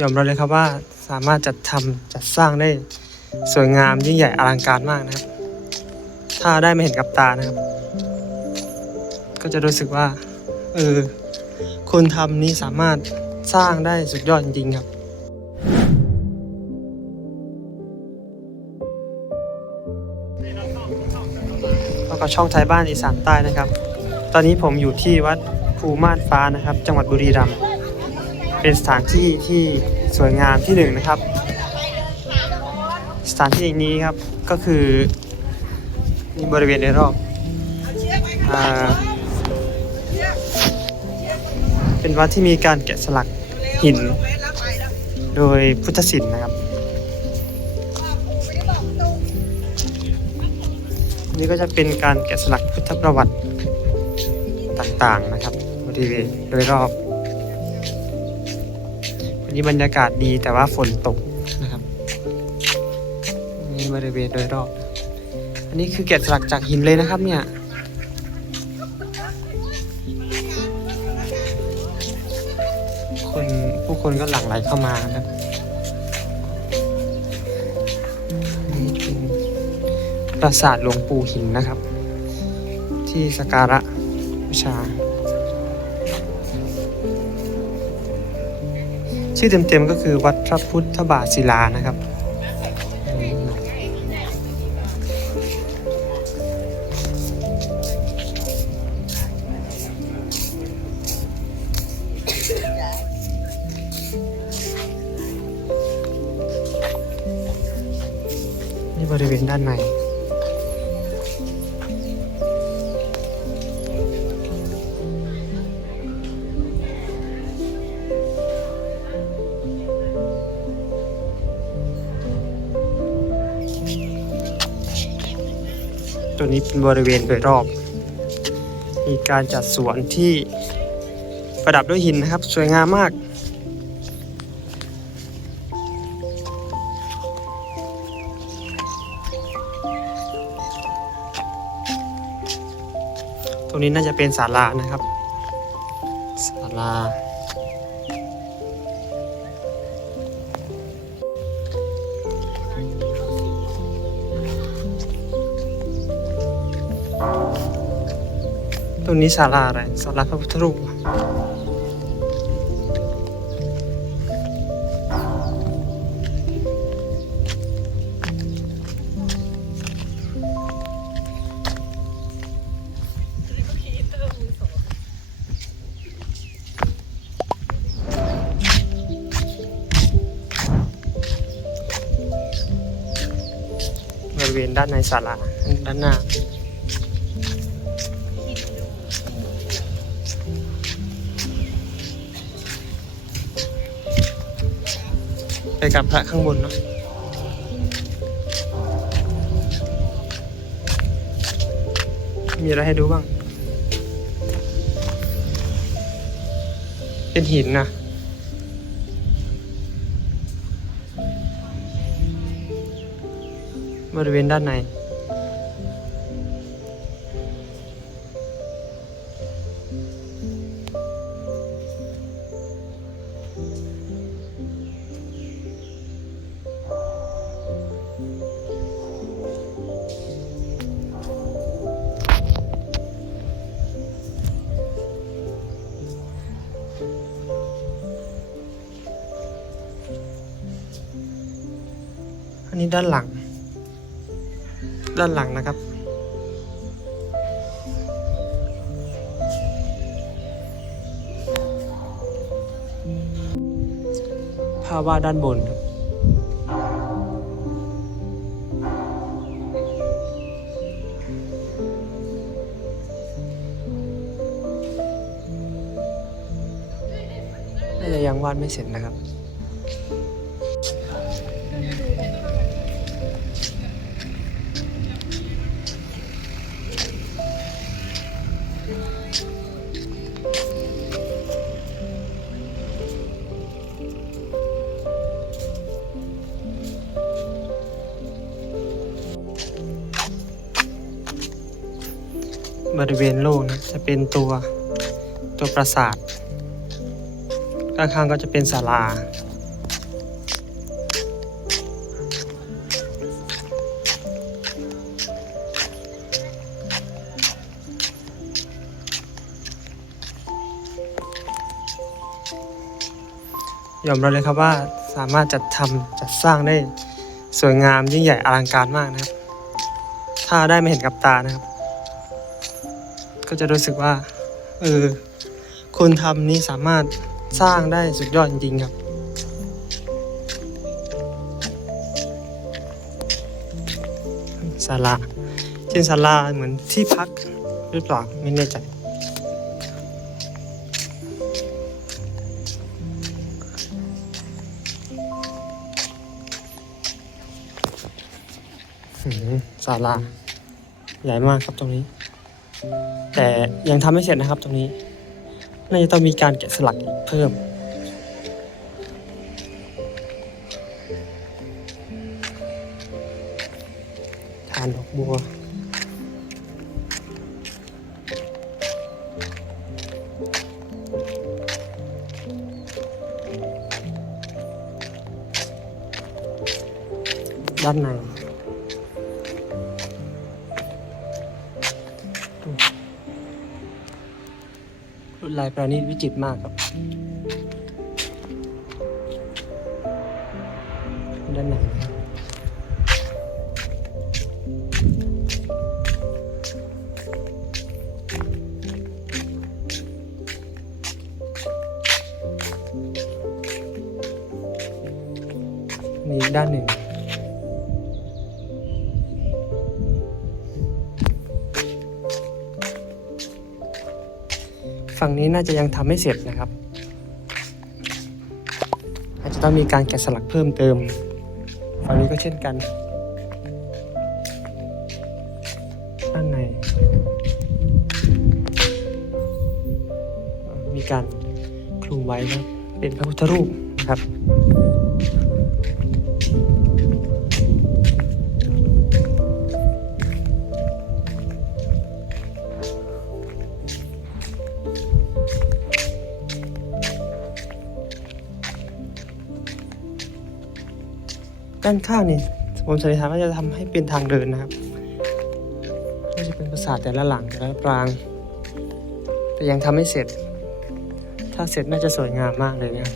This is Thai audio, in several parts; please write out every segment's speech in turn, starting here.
ยอมรับเลยครับว่าสามารถจัดทำจัดสร้างได้สวยงามยิ่งใหญ่อลังการมากนะครับ ถ้าได้มาเห็นกับตานะครับ ก็จะรู้สึกว่าเออคนทำนี้สามารถสร้างได้สุดยอดจริงๆครับแล้วก็ช่องไทยบ้านอีสานใต้นะครับ ตอนนี้ผมอยู่ที่วัดภูมานฟ้านะครับ จังหวัดบุรีรัมย์ เป็นสถานที่ที่สวยงามที่หนึ่งนะครับ สถานที่นี้ครับก็คือนี่บริเวณโดยรอบอเป็นวัดที่มีการแกะสลักหิน โดยพุทธศิลป์นะครับ นี่ก็จะเป็นการแกะสลักพุทธประวัติต่างๆนะครับ บริเวณโดยรอบ นนี้บรรยากาศดีแต่ว่าฝนตกนะครับนี่บริเวณโดยรอบ อันนี้คือแกะสลักจากหินเลยนะครับเนี่ยคนผู้คนก็หลั่งไหลเข้ามานะครับนี่เป็นปราสาทหลวงปู่หินนะครับ ที่สกการะบูชา ชื่อเต็มๆก็คือวัดพระพุทธบาทศิลานะครับนี่บริเวณด้านใน ตัวนี้เป็นบริเวณโดยรอบ มีการจัดสวนที่ประดับด้วยหินนะครับ สวยงามมาก ตรงนี้น่าจะเป็นศาลานะครับศาลา ตรงนี้ศาลาอะไรศาลาพระพุทธรูปบริเวณด้านในศาลาด้านหน้า กับพระข้างบนเนาะมีอะไรให้ดูบ้าง เป็นหินนะบริเวณด้านใน นนี้ด้านหลัง ด้านหลังนะครับ ภาพวาดด้านบนครับน่าจะยังวาดไม่เสร็จนะครับ บริเวณโลกนะจะเป็นตัวตัวปราสาทข้างๆก็จะเป็นศาลายอมรับเลยครับว่าสามารถจัดทำจัดสร้างได้สวยงามยิ่งใหญ่อลังการมากนะครับ ถ้าได้ไม่เห็นกับตานะครับ ก็จะรู้สึกว่า เออ คนทำนี่สามารถสร้างได้สุดยอดจริงๆครับ ศาลาเช่นศาลาเหมือนที่พักหรือเปล่าไม่แน่ใจศาลาใหญ่มากครับตรงนี้ แต่ยังทำไม่เสร็จนะครับตรงนี้น่าจะต้องมีการแกะสลักอีกเพิ่ม ทานดอกบัวด้านใน ดลายประณีตวิจิตรมากครับ ด้านในนะครับนี่อีกด้านหนึ่ง ฝั่งนี้น่าจะยังทำไม่เสร็จนะครับ อาจจะต้องมีการแกะสลักเพิ่มเติม ฝั่งนี้ก็เช่นกัน ด้านใน มีการคลุมไว้ครับเป็นพระพุทธรูปนะครับ ด้านข้างนี่ผมสันนิษฐานว่าจะทำให้เป็นทางเดินนะครับก็จะเป็นปราสาทแต่ละหลังแต่ละปราง แต่ยังทำไม่เสร็จ ถ้าเสร็จน่าจะสวยงามมากเลยเนะ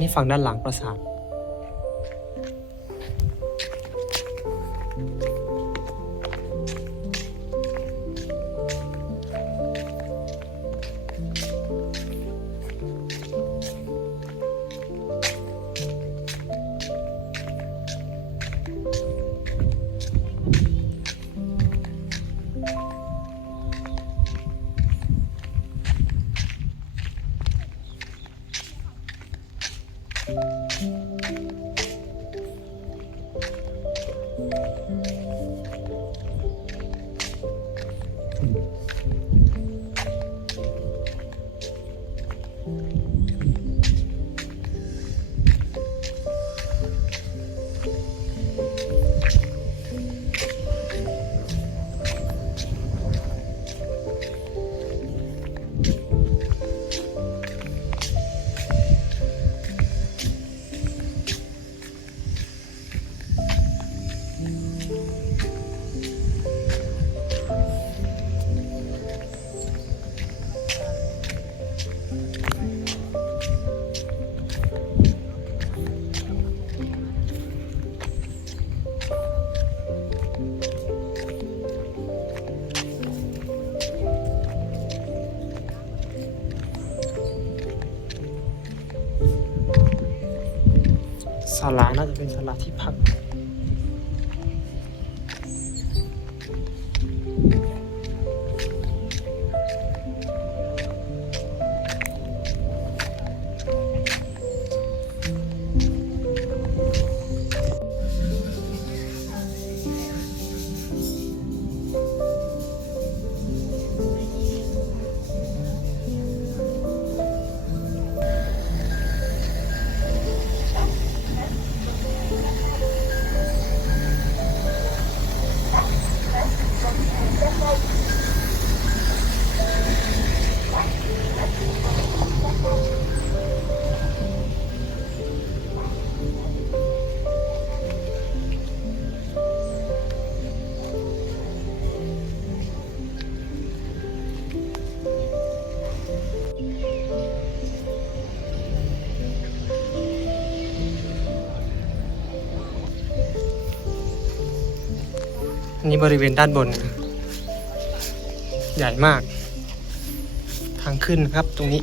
นี่ฝั่งด้านหลังปราสาท ศาลาน่าจะเป็นศาลาที่พัก นี่บริเวณด้านบน ใหญ่มาก ทางขึ้นครับตรงนี้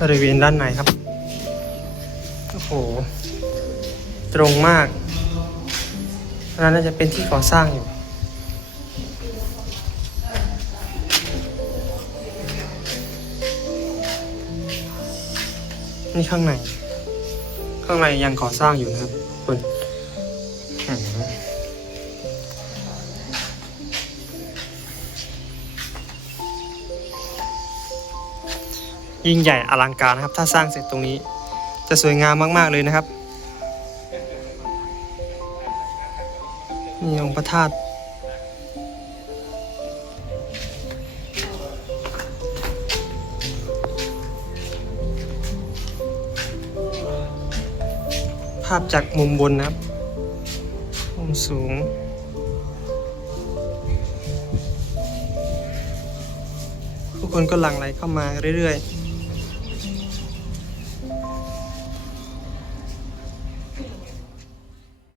บริเวณด้านในครับ โอ้โห ตรงมากนั้นน่าจะเป็นที่ก่อสร้างอยู่ นี่ข้างใน ข้างในยังก่อสร้างอยู่นะครับคุณ ยิ่งใหญ่อลังการนะครับ ถ้าสร้างเสร็จตรงนี้ จะสวยงามมาก ๆ เลยนะครับนี่องค์พระธาตุภาพจากมุมบนนะครับ มุมสูงผู้คนก็หลั่งไหลเข้ามาเรื่อยๆ